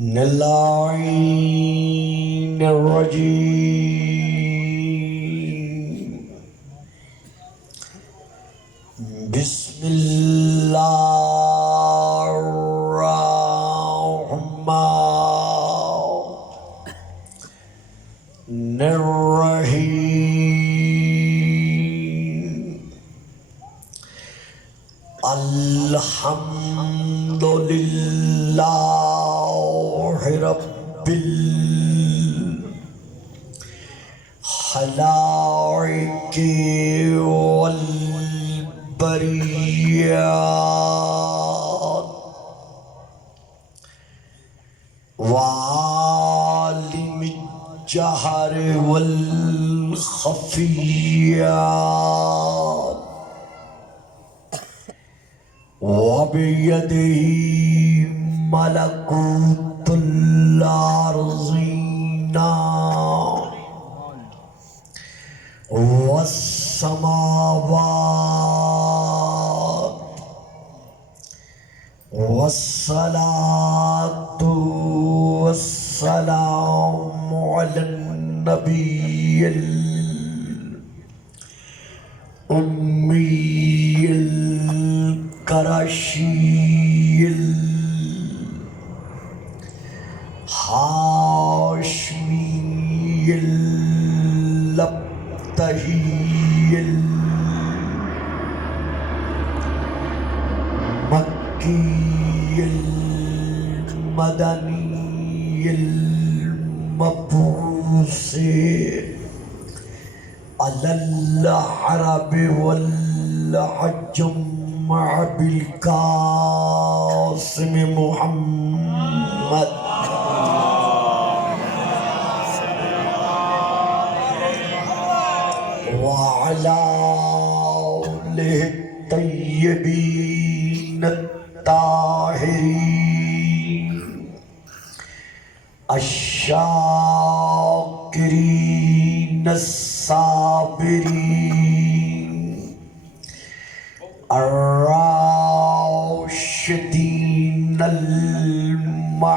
من اللعين الرجيم. بسم الله الرحمن الرحيم. الحمد لله رب الخلائق والبريات وعالم الجهر والخفيات وبيده ملكوت الأرضين والسماوات. والصلاة والسلام على النبي الأمي القرشي الهاشمي اللبتهي المكي المدني المبعوث على العرب والعجم بالقاسم محمد وعلى آله الطيبين الطاهرين الشاكرين الصابرين الراشدين المهديين.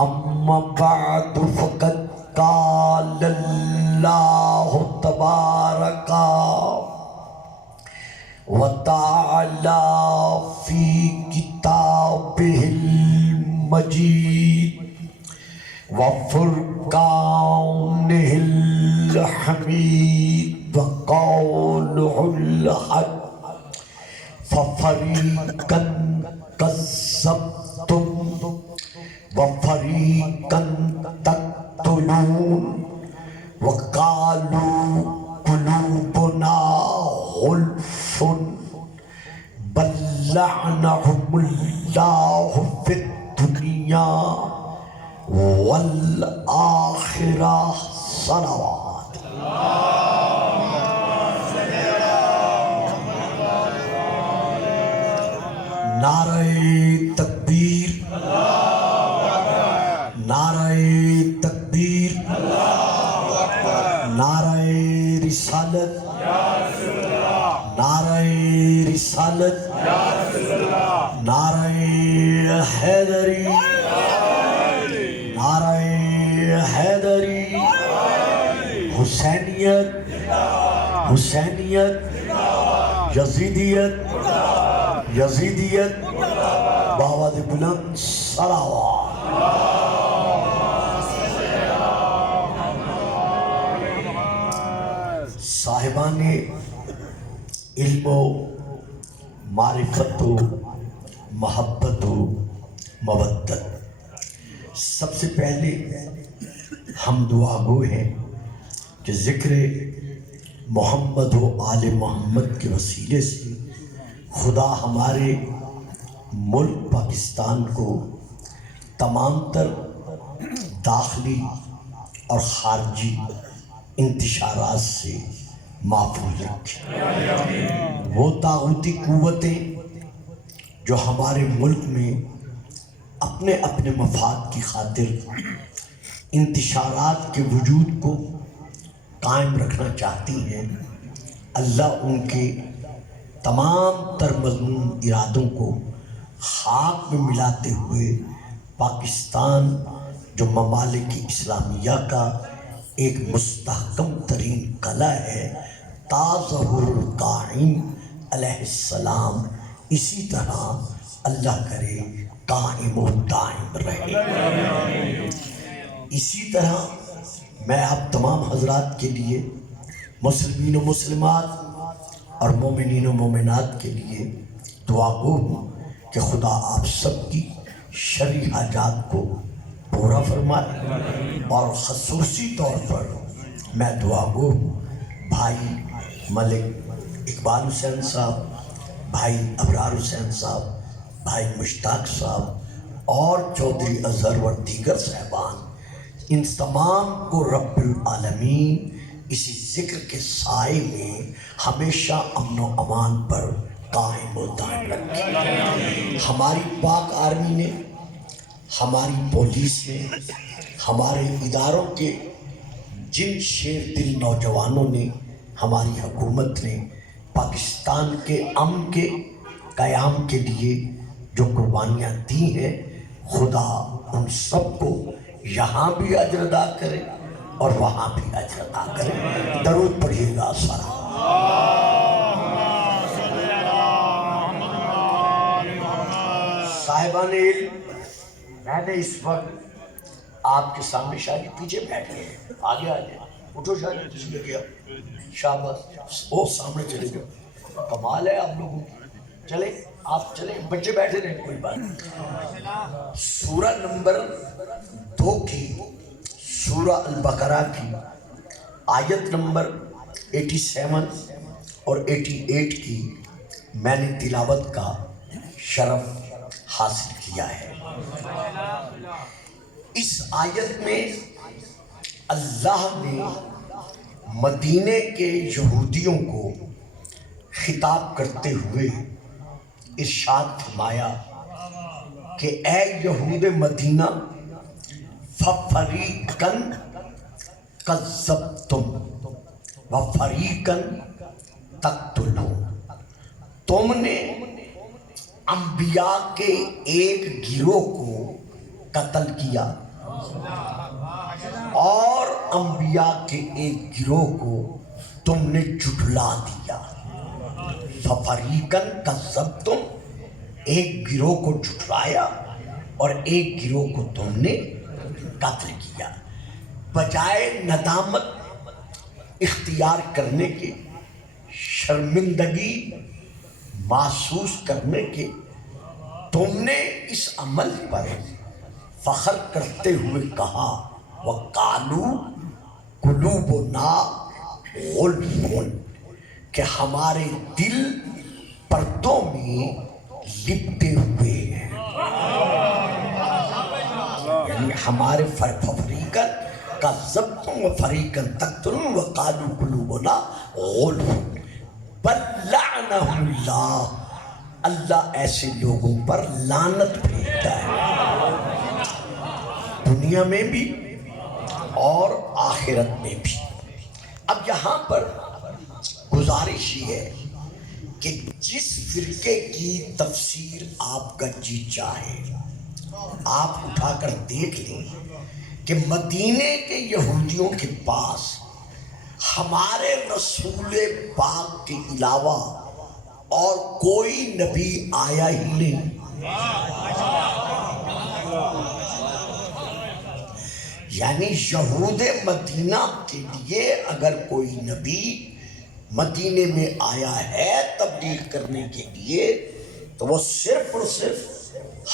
أما بعد فقد قال الله تبارك وتعالى في كتابه المجيد وفرقانه الحميد وقوله الحق ففريقا كذبتم وفريقا تقتلون وقالوا قلوبنا غلف بل لعنهم الله في الدنيا والآخرة. صلوات. نعرہ تکبیر، نعرہ تکبیر، نعرہ رسالت، نعرہ رسالت، نعرہ حیدری، نعرہ حیدری. حسینیت، حسینیت، یزیدیت، یزیدیت، بآواز بلند صلوات. صاحبان علم و معرفت و محبت و مودت، سب سے پہلے ہم دعا گو ہیں کہ ذکر محمد و آل محمد کے وسیلے سے خدا ہمارے ملک پاکستان کو تمام تر داخلی اور خارجی انتشارات سے محفوظ رکھے. وہ طاغوتی قوتیں جو ہمارے ملک میں اپنے اپنے مفاد کی خاطر انتشارات کے وجود کو قائم رکھنا چاہتی ہیں، اللہ ان کے تمام تر مضمون ارادوں کو خاک میں ملاتے ہوئے پاکستان جو ممالک اسلامیہ کا ایک مستحکم ترین قلعہ ہے، تا ظہور القائم علیہ السلام اسی طرح اللہ کرے قائم و دائم رہے۔ اسی طرح میں آپ تمام حضرات کے لیے، مسلمین و مسلمات اور مومنین و مومنات کے لیے دعا گو ہوں کہ خدا آپ سب کی شرعی حاجات کو پورا فرمائے، اور خصوصی طور پر میں دعا گو ہوں بھائی ملک اقبال حسین صاحب، بھائی ابرار حسین صاحب، بھائی مشتاق صاحب اور چودھری اظہر و دیگر صاحبان، ان تمام کو رب العالمین اسی ذکر کے سائے میں ہمیشہ امن و امان پر قائم و دائم رکھے۔ ہماری پاک آرمی نے، ہماری پولیس نے، ہمارے اداروں کے جن شیر دل نوجوانوں نے، ہماری حکومت نے پاکستان کے امن کے قیام کے لیے جو قربانیاں دی ہیں، خدا ان سب کو یہاں بھی اجر عطا کرے اور وہاں بھی اجر عطا کرے۔ درود پڑھیے گا سارا۔ صاحبان علم، میں نے اس وقت آپ کے سامنے شاید پیچھے بیٹھ گئے ہیں، آگے آگے اٹھو، شاید پیچھے گیا شاباش، وہ سامنے چلے گئے، کمال ہے آپ لوگوں کی۔ چلے آپ چلیں، بچے بیٹھے رہے، کوئی بات نہیں۔ سورہ نمبر 2 کی، سورہ البقرہ کی آیت نمبر 87 اور 88 کی میں نے تلاوت کا شرف حاصل کیا ہے۔ اس آیت میں اللہ نے مدینے کے یہودیوں کو خطاب کرتے ہوئے ارشاد فرمایا کہ اے یہود مدینہ، فَفَرِيقًا كَذَّبْتُمْ وَفَرِيقًا تَقْتُلُونَ، تم نے انبیاء کے ایک گروہ کو قتل کیا اور انبیاء کے ایک گروہ کو تم نے جھٹلا دیا۔ فَفَرِيقًا كَذَّبْتُمْ، ایک گروہ کو جھٹلایا اور ایک گروہ کو تم نے قتل کیا۔ بجائے ندامت اختیار کرنے کے، شرمندگی محسوس کرنے کے، تم نے اس عمل پر فخر کرتے ہوئے کہا وَقَالُوا قُلُوبُنَا غُلْفٌ، کہ ہمارے دل پردوں میں لپٹے ہوئے ہیں، یعنی ہمارے فَفَرِيقًا كَذَّبْتُمْ وَفَرِيقًا تَقْتُلُونَ وَقَالُوا قُلُوبُنَا غُلْفٌ بل لعنہم اللہ، اللہ ایسے لوگوں پر لعنت بھیجتا ہے، دنیا میں بھی اور آخرت میں بھی۔ اب یہاں پر گزارش یہ ہے کہ جس فرقے کی تفسیر آپ کا جی چاہے آپ اٹھا کر دیکھ لیں کہ مدینے کے یہودیوں کے پاس ہمارے رسول پاک کے علاوہ اور کوئی نبی آیا ہی نہیں، یعنی یہود مدینہ کے لیے اگر کوئی نبی مدینے میں آیا ہے تبلیغ کرنے کے لیے تو وہ صرف اور صرف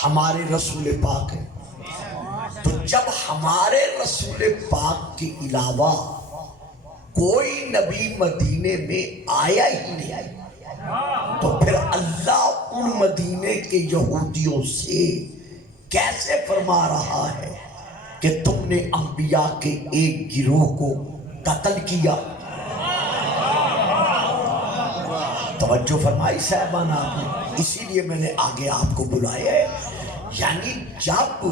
ہمارے رسول پاک ہیں۔ تو جب ہمارے رسول پاک کے علاوہ کوئی نبی مدینے میں آیا ہی نہیں تو پھر اللہ ان مدینے کے یہودیوں سے کیسے فرما رہا ہے کہ تم نے انبیاء کے ایک گروہ کو قتل کیا؟ توجہ فرمائی صاحبان آپ نے، اسی لیے میں نے آگے آپ کو بلایا ہے۔ یعنی جب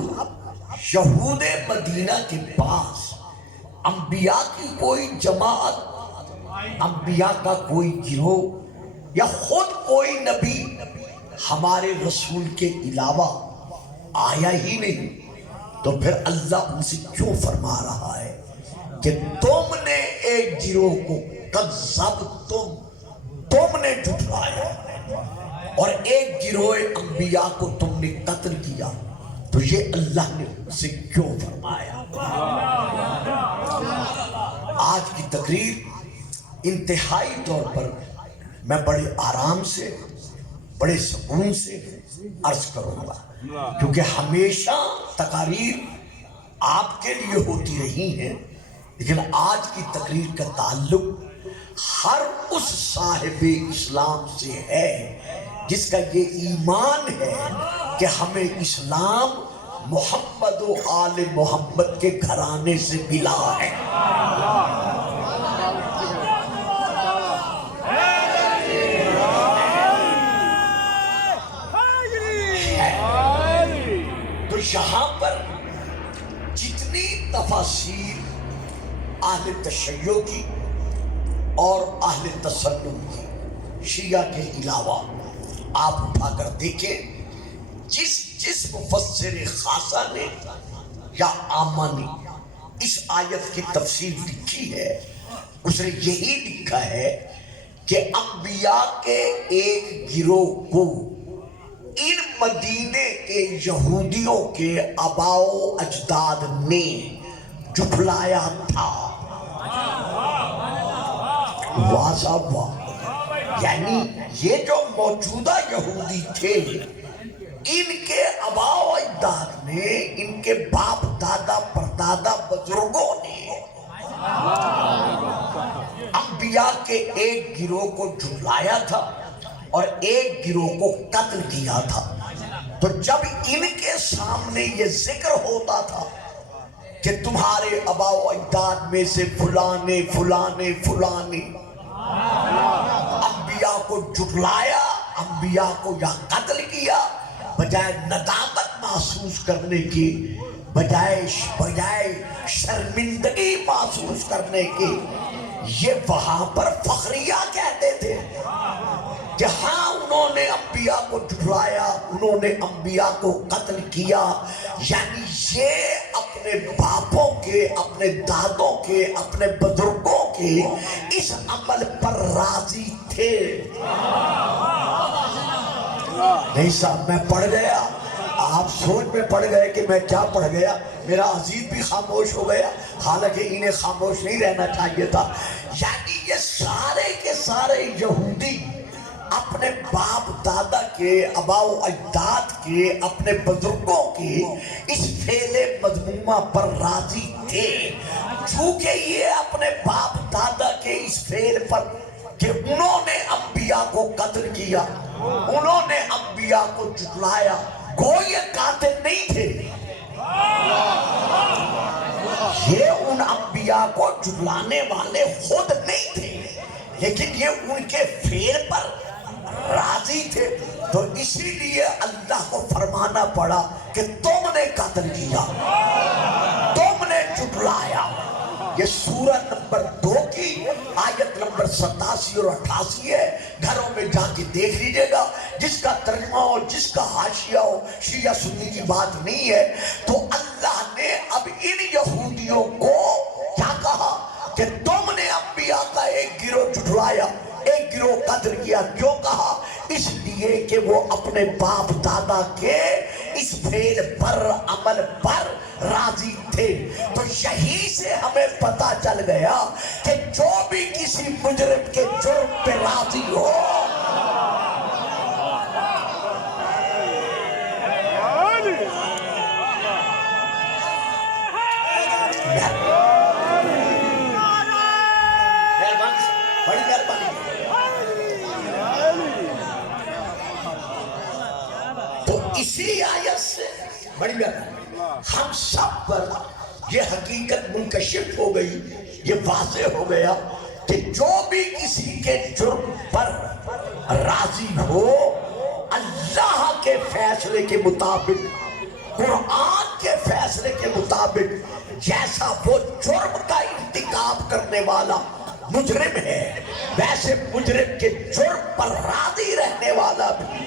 یہود مدینہ کے پاس انبیاء کی کوئی جماعت، انبیاء کا کوئی گروہ یا خود کوئی نبی ہمارے رسول کے علاوہ آیا ہی نہیں، تو پھر اللہ ان سے کیوں فرما رہا ہے کہ تم نے ایک گروہ کو تم نے جھٹلایا اور ایک گروہ انبیاء کو تم نے قتل کیا، تو یہ اللہ نے ان سے کیوں فرمایا؟ آج کی تقریر انتہائی طور پر میں بڑے آرام سے، بڑے سکون سے عرض کروں گا، کیونکہ ہمیشہ تقاریر آپ کے لیے ہوتی رہی ہیں، لیکن آج کی تقریر کا تعلق ہر اس صاحب اسلام سے ہے جس کا یہ ایمان ہے کہ ہمیں اسلام محمد و آل محمد کے گھرانے سے ملا ہے۔ تو یہاں پر جتنی تفاسیر اہل تشیع کی اور اہل تسنن کی شیعہ کے علاوہ آپ اٹھا کر دیکھیں، جس مفسر خاصہ نے یا عامہ نے اس آیت کی تفسیر لکھی ہے، اس نے یہی لکھا ہے کہ انبیاء کے ایک گروہ کو ان مدینے کے یہودیوں کے آباء و اجداد نے جھٹلایا تھا۔ واہ صاحب واہ، یعنی یہ جو موجودہ یہودی تھے، ان کے آباء و اجداد نے، ان کے باپ دادا پردادا بزرگوں نے انبیاء کے ایک گروہ کو جھٹلایا تھا اور ایک گروہ کو قتل کیا تھا۔ تو جب ان کے سامنے یہ ذکر ہوتا تھا کہ تمہارے آباء و اجداد میں سے فلانے فلانے فلانے انبیاء کو جھٹلایا، انبیاء کو یا قتل کیا، بجائے ندامت محسوس کرنے کی، بجائے شرمندگی محسوس کرنے کی، یہ وہاں پر فخریہ کہتے تھے کہ ہاں انہوں نے انبیاء کو جھٹلایا، انہوں نے انبیاء کو قتل کیا، یعنی یہ اپنے باپوں کے، اپنے دادوں کے، اپنے بزرگوں کے اس عمل پر راضی تھے۔ نہیں صاحب میں پڑھ گیا، آپ سوچ میں پڑ گئے کہ میں کیا پڑھ گیا، میرا عزیز بھی خاموش ہو گیا، حالانکہ انہیں خاموش نہیں رہنا چاہیے تھا۔ یعنی یہ سارے کے سارے یہودی اپنے باپ دادا کے، آباء و اجداد کے، اپنے بزرگوں کے اس فعل مذمومہ پر راضی تھے، چونکہ یہ اپنے باپ دادا کے اس فعل پر کہ انہوں نے انبیاء کو قتل کیا، انہوں نے انبیاء کو جھٹلایا، گو یہ قاتل نہیں تھے، یہ ان انبیاء کو جھٹلانے والے خود نہیں تھے، لیکن یہ ان کے فعل پر راضی تھے، تو اسی لیے اللہ کو فرمانا پڑا کہ تم نے قتل کیا، تم نے جھٹلایا۔ یہ سورہ نمبر 2 کی آیت نمبر 87 اور 88 ہے، گھروں میں جا کے دیکھ لیجئے گا، جس کا ترجمہ ہو، جس کا حاشیہ ہو، شیعہ سنی کی بات نہیں ہے۔ تو اللہ نے اب ان یہودیوں کو کیا کہا کہ تم نے انبیاء کا ایک گروہ جھٹلایا، ایک گروہ قتل کیا، کیوں کہا؟ اس لیے کہ وہ اپنے باپ دادا کے اس فعل پر، عمل پر راضی تھے۔ تو یہی سے ہمیں پتا چل گیا کہ جو بھی کسی مجرم کے جرم پہ راضی ہو، اسی آیت سے بڑی ہم سب پر یہ حقیقت منکشف ہو گئی، یہ واضح ہو گیا کہ جو بھی کسی کے جرم پر راضی ہو، اللہ کے فیصلے کے مطابق، قرآن کے فیصلے کے مطابق، جیسا وہ جرم کا ارتکاب کرنے والا مجرم ہے، ویسے مجرم کے جرم پر راضی رہنے والا بھی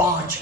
5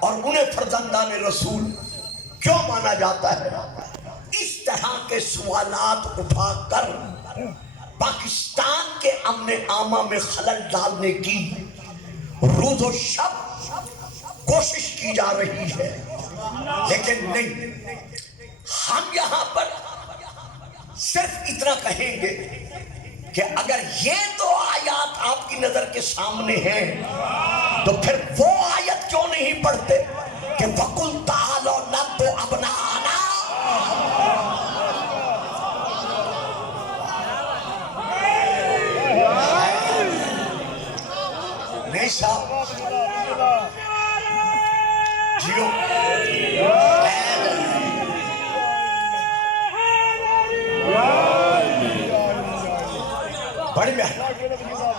اور انہیں فرزندان رسول کیوں مانا جاتا ہے، اس طرح کے سوالات اٹھا کر پاکستان کے امن عامہ میں خلل ڈالنے کی روز و شب کوشش کی جا رہی ہے، لیکن نہیں، ہم یہاں پر صرف اتنا کہیں گے کہ اگر یہ دو آیات آپ کی نظر کے سامنے ہیں تو پھر وہ آیت کیوں نہیں پڑھتے کہ وَقُلْ تَعَالَوْا نَدْعُ أَبْنَاءَنَا، نہیں صاحب جیو بڑی محنت،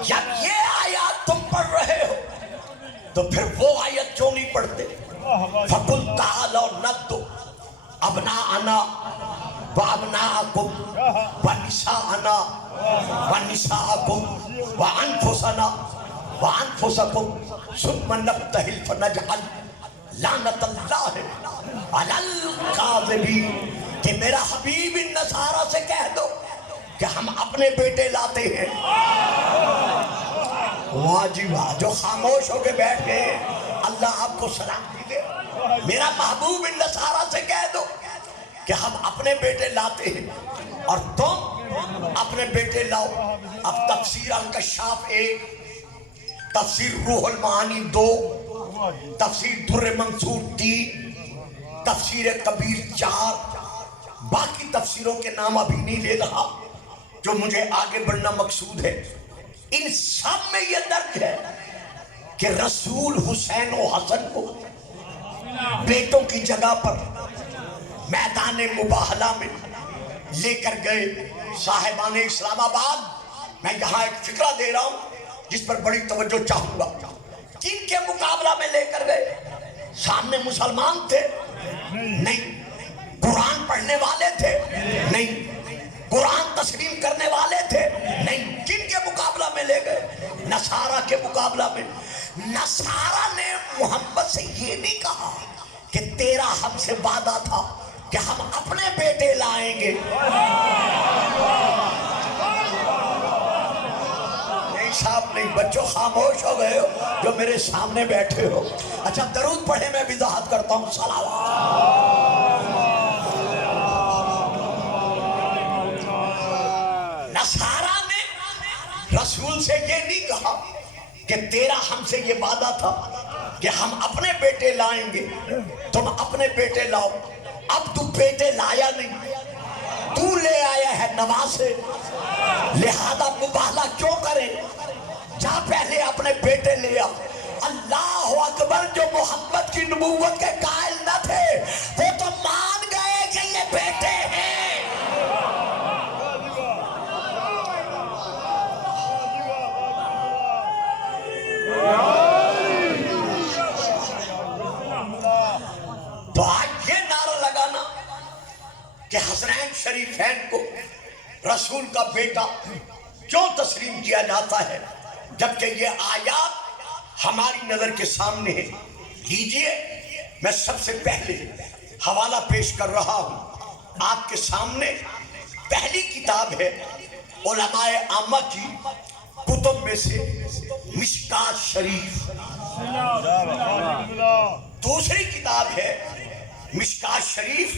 جب یہ آیات تم پڑھ رہے ہو تو پھر وہ آیت کیوں نہیں پڑھتے؟ فَقُلْ تَعَالَوْا نَدْعُ أَبْنَاءَنَا وَأَبْنَاءَكُمْ وَنِسَاءَنَا وَنِسَاءَكُمْ وَأَنفُسَنَا وَأَنفُسَكُمْ ثُمَّ نَبْتَهِلْ فَنَجْعَلْ لَعْنَةَ اللَّهِ عَلَى الْكَاذِبِينَ، کہ میرا حبیب ان نصارہ سے کہہ دو کہ ہم اپنے بیٹے لاتے ہیں۔ واہ جی واہ، جو خاموش ہو کے بیٹھ گئے اللہ آپ کو سلامتی دے۔ میرا محبوب ان نصارہ سے کہہ دو کہ ہم اپنے بیٹے لاتے ہیں اور تم اپنے بیٹے لاؤ۔ اب تفسیر الکشاف 1، تفسیر روح المعانی 2، تفسیر در منصور 3، تفسیر کبیر 4، باقی تفسیروں کے نام ابھی نہیں لے رہا، جو مجھے آگے بڑھنا مقصود ہے۔ ان سب میں یہ درج ہے کہ رسول حسین و حسن کو بیٹوں کی جگہ پر میدان مباہلہ میں لے کر گئے صاحبان اسلام آباد۔ میں یہاں ایک فکرہ دے رہا ہوں جس پر بڑی توجہ چاہوں گا۔ کن کے مقابلہ میں لے کر گئے؟ سامنے مسلمان تھے؟ نہیں۔ قرآن پڑھنے والے تھے؟ نہیں۔ قرآن تسلیم کرنے والے تھے؟ نہیں۔ کن کے مقابلہ میں لے گئے؟ نصارہ کے مقابلہ میں۔ نصارہ نے محمد سے یہ نہیں کہا کہ تیرا ہم سے وعدہ تھا کہ ہم اپنے بیٹے لائیں گے۔ نہیں صاحب نہیں، بچوں خاموش ہو گئے ہو جو میرے سامنے بیٹھے ہو۔ اچھا درود پڑھے، میں وضاحت کرتا ہوں۔ نصارہ نے رسول سے یہ نہیں کہا کہ تیرا ہم سے یہ وعدہ تھا کہ ہم اپنے بیٹے لائیں گے، تم اپنے بیٹے لاؤ۔ اب تو بیٹے لایا نہیں، تو لے آیا ہے نواسے، لہذا مباہلہ کیوں کریں؟ جا پہلے اپنے بیٹے لے آ۔ اللہ اکبر، جو محمد کی نبوت کے قائل نہ تھے وہ تو مان گئے کہ یہ بیٹے ہیں۔ تو آج یہ نعرہ لگانا کہ حسنین شریفین کو رسول کا بیٹا کیوں تسلیم کیا جاتا ہے جبکہ یہ آیات ہماری نظر کے سامنے ہے۔ لیجئے میں سب سے پہلے حوالہ پیش کر رہا ہوں آپ کے سامنے۔ پہلی کتاب ہے علماء عامہ کی کتب میں سے مشکات شریف، دوسری کتاب ہے مشکات شریف